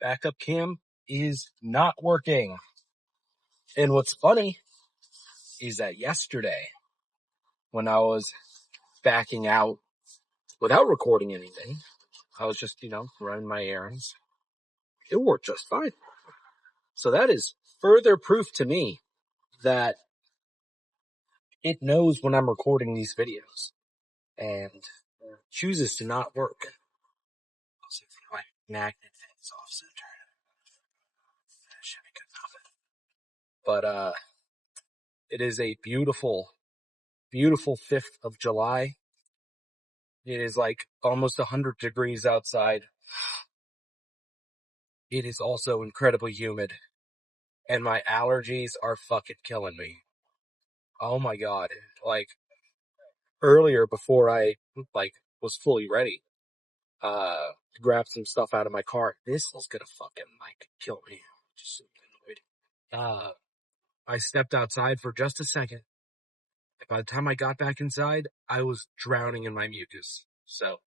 backup cam is not working. And what's funny is that yesterday, when I was backing out without recording anything, I was just, running my errands. It worked just fine. So that is further proof to me that it knows when I'm recording these videos and chooses to not work. I'll see if my magnet thing's off center. That should be good enough. But it is a beautiful, beautiful 5th of July. It is like almost 100 degrees outside. It is also incredibly humid. And my allergies are fucking killing me. Oh my god. Like, earlier before I, was fully ready, to grab some stuff out of my car, this was gonna fucking, kill me. Just so annoyed. I stepped outside for just a second. By the time I got back inside, I was drowning in my mucus. So,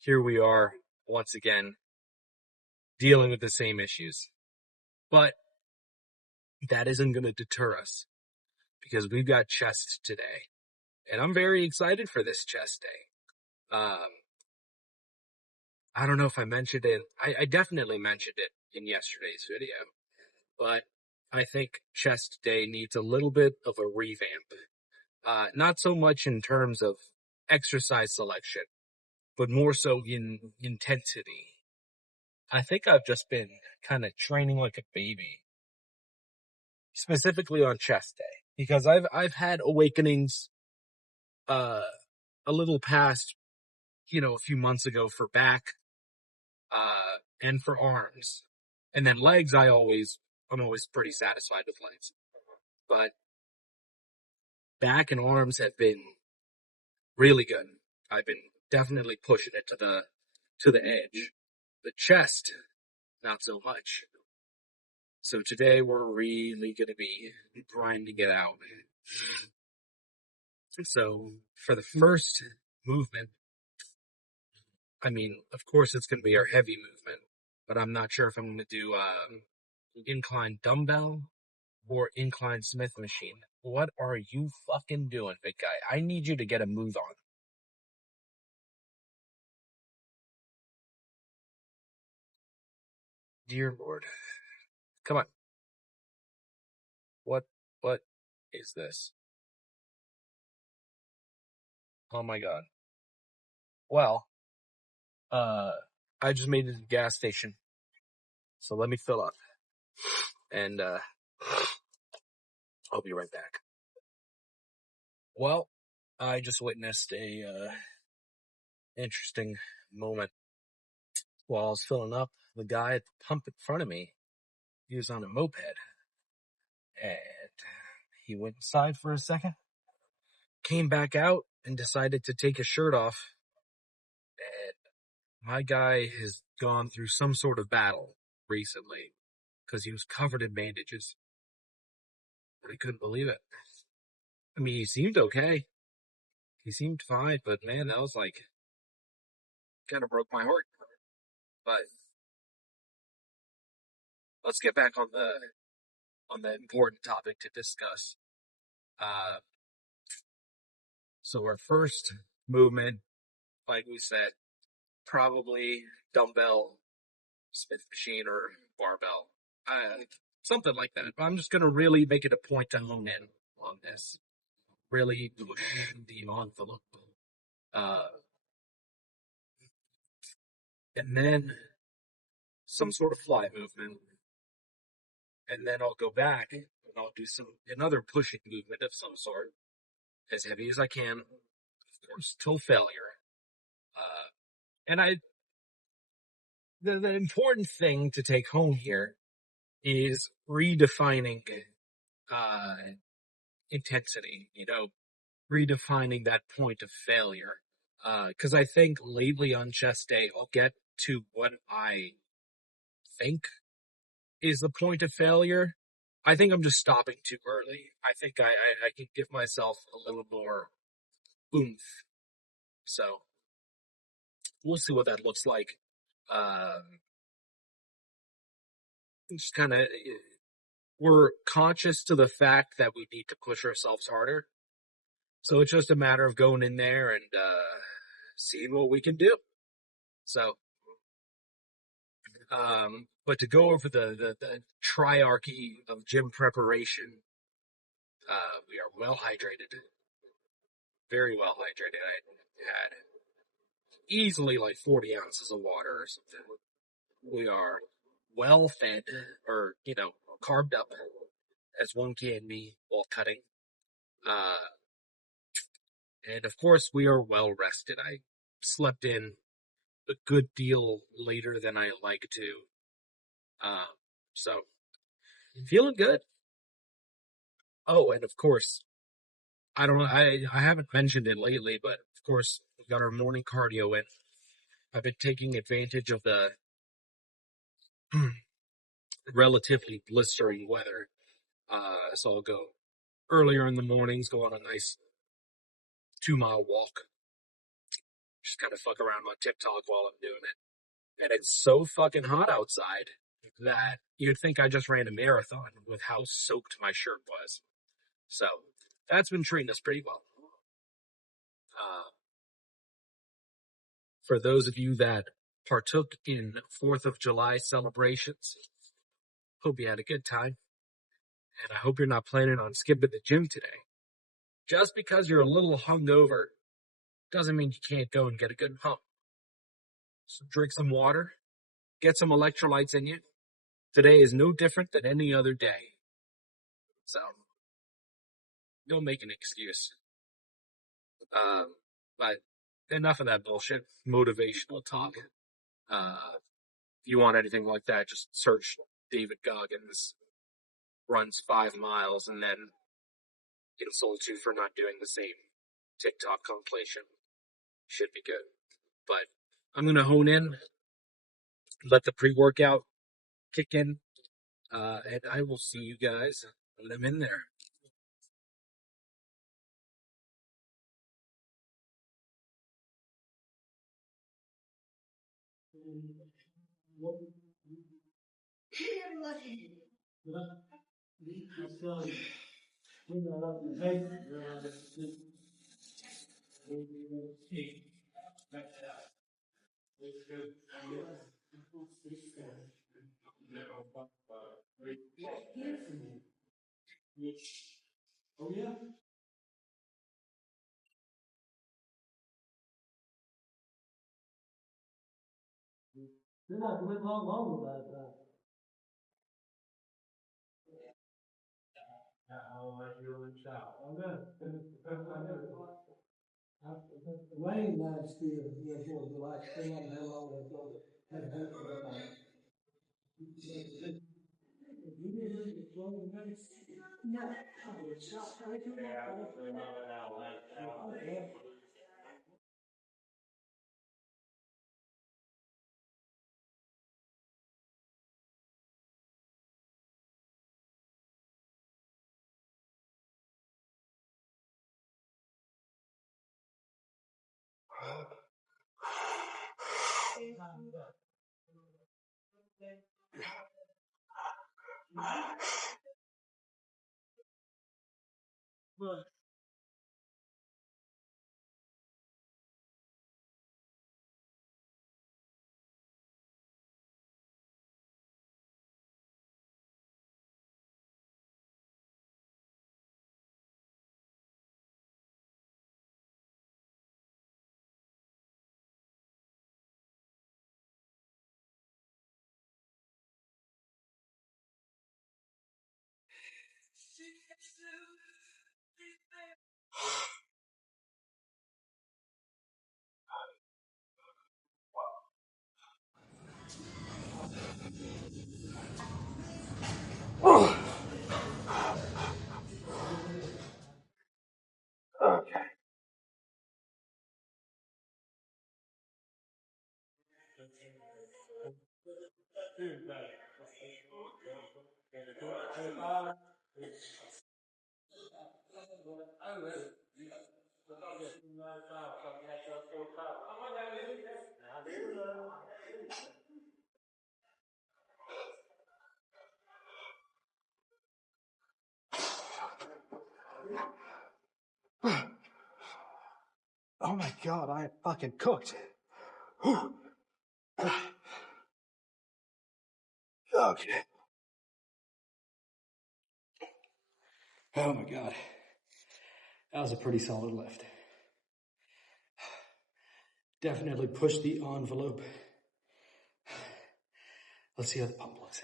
here we are, once again, dealing with the same issues. But that isn't going to deter us, because we've got chest today. And I'm very excited for this chest day. I don't know if I mentioned it. I definitely mentioned it in yesterday's video. But I think chest day needs a little bit of a revamp. Not so much in terms of exercise selection, but more so in intensity. I think I've just been kind of training like a baby, specifically on chest day, because I've had awakenings, a little past, a few months ago for back, and for arms, and then legs. I'm always pretty satisfied with legs, but back and arms have been really good. I've been definitely pushing it to the edge. The chest, not so much. So today we're really going to be grinding it out. So for the first movement, of course it's going to be our heavy movement, but I'm not sure if I'm going to do incline dumbbell or incline Smith machine. What are you fucking doing, big guy? I need you to get a move on. Dear Lord. Come on. What is this? Oh my god. Well, I just made it to the gas station. So let me fill up. And, I'll be right back. Well, I just witnessed a, interesting moment. While I was filling up, the guy at the pump in front of me, he was on a moped. And he went inside for a second, came back out, and decided to take his shirt off. And my guy has gone through some sort of battle recently, because he was covered in bandages. But I couldn't believe it. He seemed okay. He seemed fine, but man, that was kind of broke my heart. But let's get back on the important topic to discuss. So our first movement, like we said, probably dumbbell, Smith machine, or barbell. Something like that. But I'm just going to really make it a point to hone in on this. Really push the envelope. And then some sort of fly movement. And then I'll go back and I'll do another pushing movement of some sort, as heavy as I can, of course, till failure. And the important thing to take home here is redefining, intensity, redefining that point of failure. Cause I think lately on chest day, I'll get to what I think is the point of failure. I think I'm just stopping too early. I think I can give myself a little more oomph. So we'll see what that looks like. just kind of, we're conscious to the fact that we need to push ourselves harder. So it's just a matter of going in there and seeing what we can do. So, but to go over the triarchy of gym preparation, we are well hydrated, very well hydrated. I had easily like 40 ounces of water or something. We are well fed, or, carved up as one can be while cutting. Uh, and of course, we are well rested. I slept in a good deal later than I like to. Uh, so, feeling good. Oh, and of course, I don't know, I haven't mentioned it lately, but of course, we got our morning cardio in. I've been taking advantage of the relatively blistering weather. So I'll go earlier in the mornings, go on a nice 2 mile walk, just kind of fuck around on TikTok while I'm doing it. And it's so fucking hot outside that you'd think I just ran a marathon with how soaked my shirt was. So that's been treating us pretty well. For those of you that partook in 4th of July celebrations, hope you had a good time. And I hope you're not planning on skipping the gym today. Just because you're a little hungover doesn't mean you can't go and get a good pump. So drink some water, get some electrolytes in you. Today is no different than any other day. So don't make an excuse. But enough of that bullshit. Motivational talk. If you want anything like that, just search David Goggins runs 5 miles and then insults you for not doing the same TikTok compilation. Should be good. But I'm going to hone in, let the pre-workout kick in, and I will see you guys when I'm in there. Okay. Oh my God, I am fucking cooked. Okay. Oh my God. That was a pretty solid lift. Definitely pushed the envelope. Let's see how the pump looks.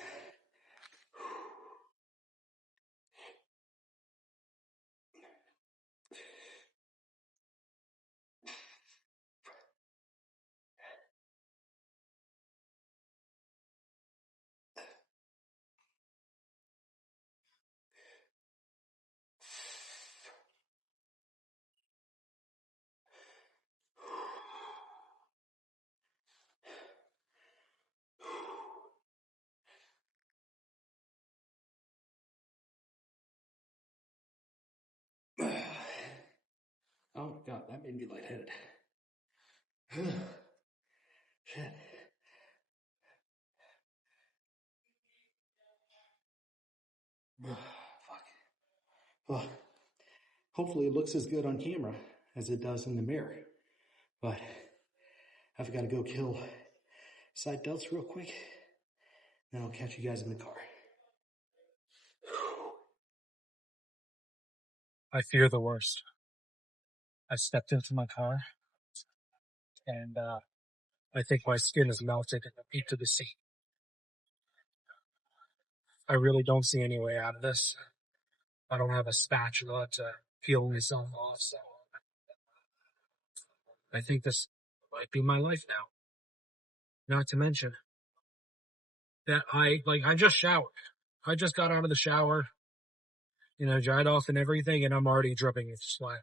Oh God, that made me lightheaded. Shit. Fuck. Well, hopefully it looks as good on camera as it does in the mirror. But I've got to go kill side delts real quick. Then I'll catch you guys in the car. I fear the worst. I stepped into my car and I think my skin is melted into the seat. I really don't see any way out of this. I don't have a spatula to peel myself off, so I think this might be my life now. Not to mention that I just showered. I just got out of the shower, dried off and everything, and I'm already dripping with sweat.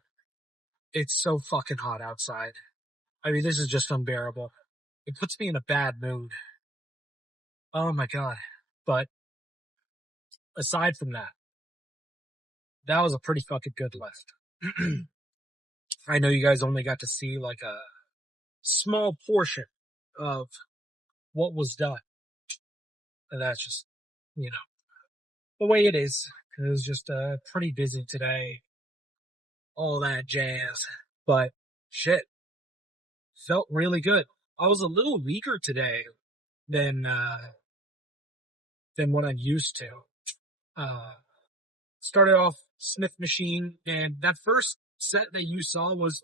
It's so fucking hot outside. I mean, this is just unbearable. It puts me in a bad mood. Oh my God. But aside from that, that was a pretty fucking good lift. I know you guys only got to see like a small portion of what was done. And that's just, the way it is. It was just pretty busy today. All that jazz. But shit, felt really good. I was a little weaker today than what I'm used to. Started off Smith machine, and that first set that you saw was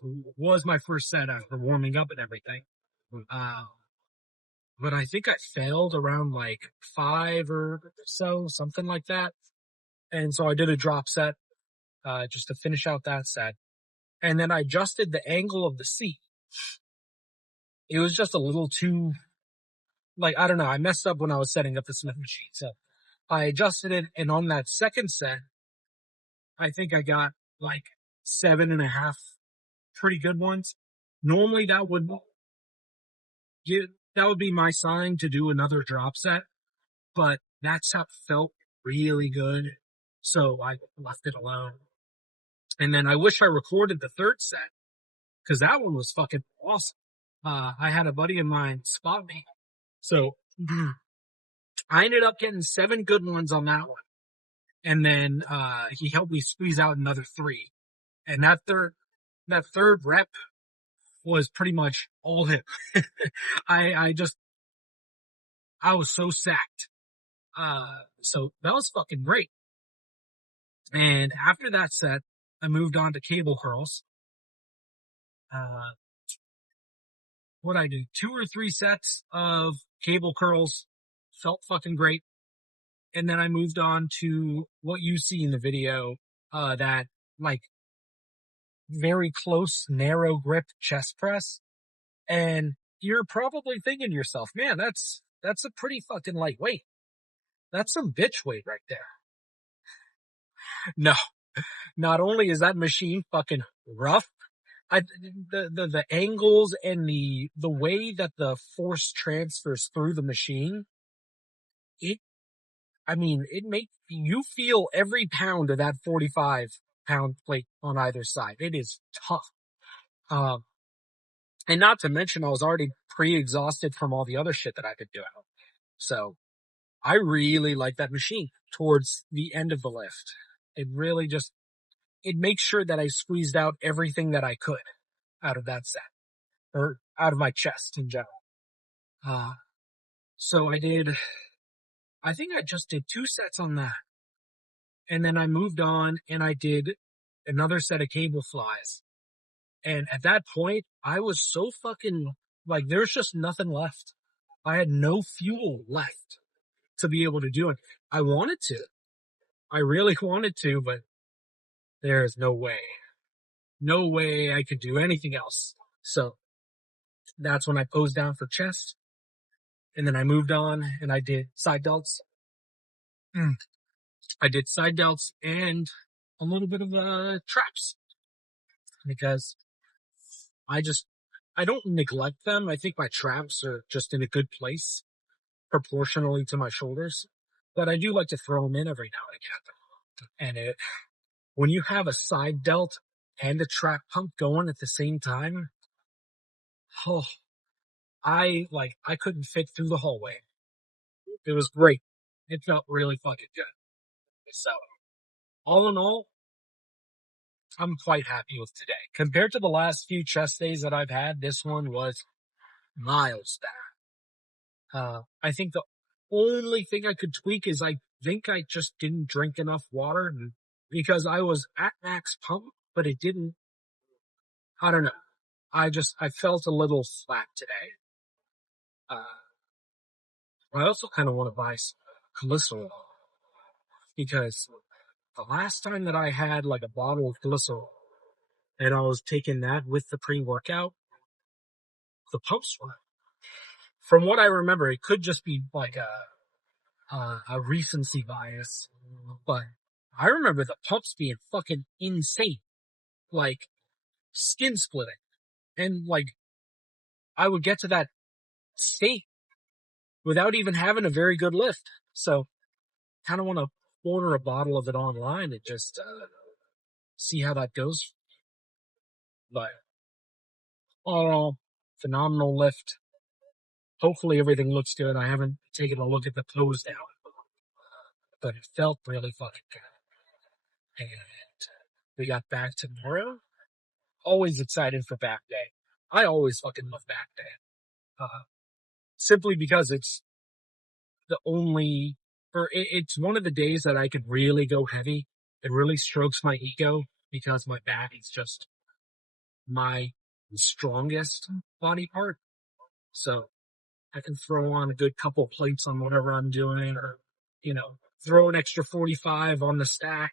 my first set after warming up and everything. But I think I failed around like 5 or so, something like that. And so I did a drop set, just to finish out that set. And then I adjusted the angle of the seat. It was just a little too, I don't know, I messed up when I was setting up the Smith machine. So I adjusted it, and on that second set, I think I got like 7.5 pretty good ones. Normally that would be my sign to do another drop set, but that set felt really good. So I left it alone. And then I wish I recorded the third set, because that one was fucking awesome. I had a buddy of mine spot me. So I ended up getting 7 good ones on that one. And then he helped me squeeze out another 3. And that third rep was pretty much all him. I was so sacked. So that was fucking great. And after that set, I moved on to cable curls. What'd I do? 2 or 3 sets of cable curls. Felt fucking great. And then I moved on to what you see in the video, that very close, narrow grip chest press. And you're probably thinking to yourself, man, that's a pretty fucking lightweight. That's some bitch weight right there. No, not only is that machine fucking rough, the angles and the way that the force transfers through the machine, it makes you feel every pound of that 45-pound plate on either side. It is tough. And not to mention, I was already pre-exhausted from all the other shit that I've been doing. So I really like that machine towards the end of the lift. It really it makes sure that I squeezed out everything that I could. out of that set, or out of my chest in general. So I think I just did 2 sets on that. And then I moved on and I did another set of cable flies. And at that point, I was so fucking, like, there's just nothing left. I had no fuel left to be able to do it. I wanted to. I really wanted to, but there's no way. No way I could do anything else. So that's when I posed down for chest. And then I moved on and I did side delts. I did side delts and a little bit of traps because I don't neglect them. I think my traps are just in a good place proportionally to my shoulders, but I do like to throw them in every now and again. And when you have a side delt and a trap pump going at the same time, oh, I couldn't fit through the hallway. It was great. It felt really fucking good. So all in all, I'm quite happy with today. Compared to the last few chest days that I've had, this one was miles better. I think the only thing I could tweak is I think I just didn't drink enough water because I was at max pump, but it didn't, I don't know. I felt a little flat today. I also kind of want to buy some glycerol because the last time that I had like a bottle of glycerol and I was taking that with the pre-workout, the pumps were, from what I remember, it could just be like a recency bias, but I remember the pumps being fucking insane, like skin splitting. And like, I would get to that state without even having a very good lift. So kind of want to order a bottle of it online and just see how that goes. But all in all, phenomenal lift. Hopefully everything looks good. I haven't taken a look at the pose down, but it felt really fucking good. And we got back tomorrow. Always excited for back day. I always fucking love back day. Simply because it's the only, or it's one of the days that I could really go heavy. It really strokes my ego because my back is just my strongest body part. So I can throw on a good couple plates on whatever I'm doing or, throw an extra 45 on the stack.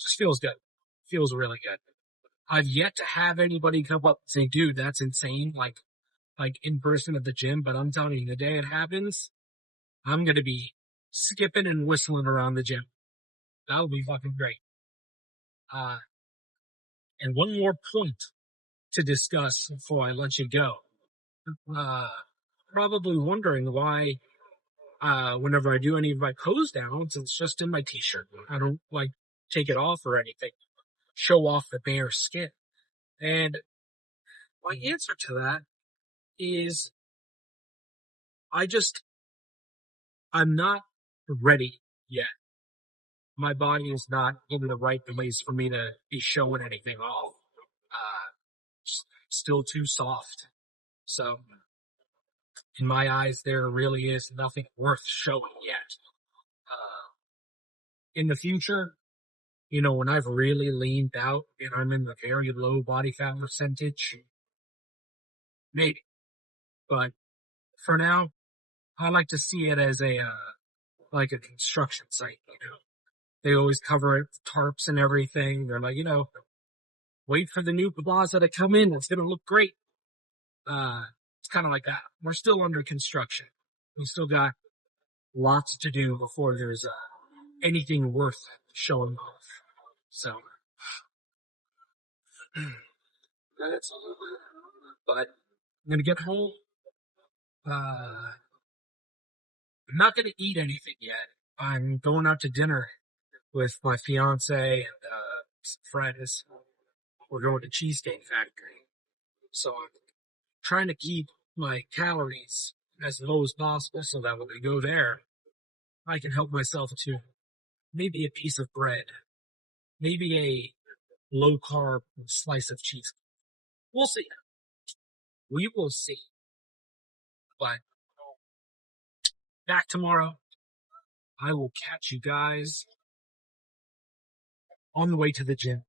Just feels good. Feels really good. I've yet to have anybody come up and say, dude, that's insane. Like in person at the gym, but I'm telling you, the day it happens, I'm going to be skipping and whistling around the gym. That'll be fucking great. And one more point to discuss before I let you go. Probably wondering why, whenever I do any of my pose downs, it's just in my t-shirt. I don't like take it off or anything. Show off the bare skin. And my answer to that is I'm not ready yet. My body is not in the right place for me to be showing anything off. Still too soft. So, in my eyes, there really is nothing worth showing yet. In the future, when I've really leaned out and I'm in the very low body fat percentage, maybe. But for now, I like to see it as like a construction site. They always cover it with tarps and everything. They're like, wait for the new plaza to come in. It's going to look great. It's kind of like that. We're still under construction. We still got lots to do before there's anything worth showing off. So, that's all. But I'm going to get home. I'm not going to eat anything yet. I'm going out to dinner with my fiance and some friends. We're going to Cheesecake Factory. So I'm trying to keep my calories as low as possible so that when I go there, I can help myself to maybe a piece of bread, maybe a low carb slice of cheese. We'll see. We will see. But back tomorrow. I will catch you guys on the way to the gym.